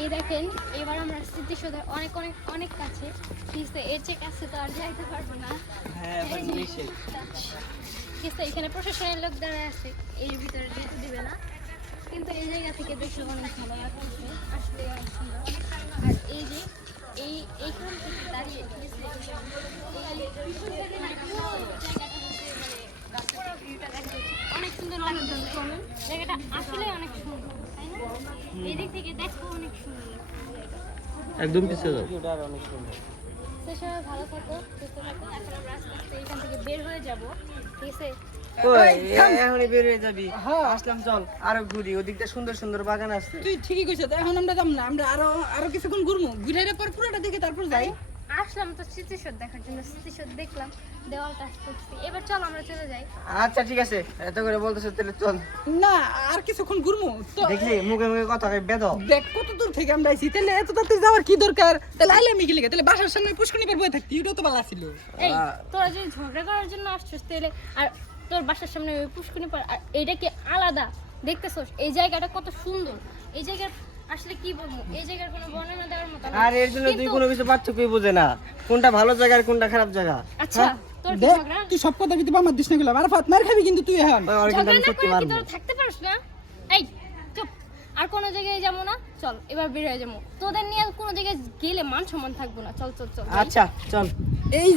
এই দেখেন এবার আমরা স্মৃতিসৌধের অনেক অনেক অনেক কাছে, ঠিক আছে, এর চেয়ে কাছে তো আর যাইতে পারবো না। হ্যাঁ এই যে, ঠিক আছে, এখানে প্রশাসনের লোক দাঁড়ায় আছে, এর ভিতরে যেতে দিবে না, কিন্তু এই জায়গা থেকে দেখলে অনেক ভালো লাগছে, আসলে অনেক সুন্দর। আর এই যে এইখান থেকে দাঁড়িয়ে, ঠিক আছে, এই পিছন থেকে না পুরো জায়গাটা হচ্ছে মানে পুরো ভিউটা দেখা যাচ্ছে, অনেক সুন্দর লাগছে। জায়গাটা আসলে অনেক সুন্দর, তাই না? এদিক থেকে দেখো অনেক সুন্দর লাগছে। একদম পিছিয়ে যাও। ভিউটা অনেক সুন্দর। তো সবাই ভালো থাকো, সুস্থ থাকো। এখন আমরা আস্তে আস্তে এখান থেকে বের হয়ে যাব, ঠিক আছে? কই এখনই বের হয়ে যাবি? আসলাম, চল আরো ঘুরি, ওদিকটা সুন্দর সুন্দর বাগান আছে। তুই ঠিকই কইছিস, এখন আমরা যাব না, আমরা আরো কিছুক্ষণ ঘুরবো, ঘুরে পর পুরোটা দেখে তারপর যাই। আসলাম তো স্মৃতিসৌধ দেখার জন্য, স্মৃতিসৌধ দেখলাম, দেওয়াল টাচ করছি, এবার চল আমরা চলে যাই। আচ্ছা ঠিক আছে, এত করে বলতেছ তাহলে চল। না, আর কিছুক্ষণ ঘুরবো তো। দেখলি মুখে মুখে কথা বেদ। দেখ কত দূর থেকে আমরা আইছি, তাহলে এত তাড়াতাড়ি যাওয়ার কি দরকার? তাহলে আইলে আমি কি লিখে, তাহলে বাসার সামনে পুষ্করণী পার বয়ে থাকতি, এটাও তো ভালো ছিল। এই তোরা যদি ঝগড়া করার জন্য আসছিস তাহলে, আর তোর বাসার সামনে ওই পুষ্করণী পাড়, আর এইটা কি আলাদা? দেখতেছস এই জায়গাটা কত সুন্দর, এই জায়গার আসলে কি বলবো, এই জায়গার কোনো বর্ণনা দেওয়ার মতো না। আর এর জন্য তুই কিন্তু- কোনো কিছু পার্থক্যই বোঝে না, কোনটা ভালো জায়গা আর কোনটা খারাপ জায়গা। আচ্ছা তোর কি দেখ ঝগড়া? তুই সব কথা কিন্তু আমার দিস না গেলাম, আর ফাত মার খাবি কিন্তু তুই এখন। ওই ওর কিন্তু ঝগড়া আমি না সত্যি করে কি মারবো। তোরা থাকতে পারিস না? এই চুপ, আর কোনো জায়গায় যাবো না, চল এবার বের হয়ে যাবো, তোদের নিয়ে কোনো জায়গায় গেলে মান সম্মান থাকবো না, চল চল চল। আচ্ছা চল। এই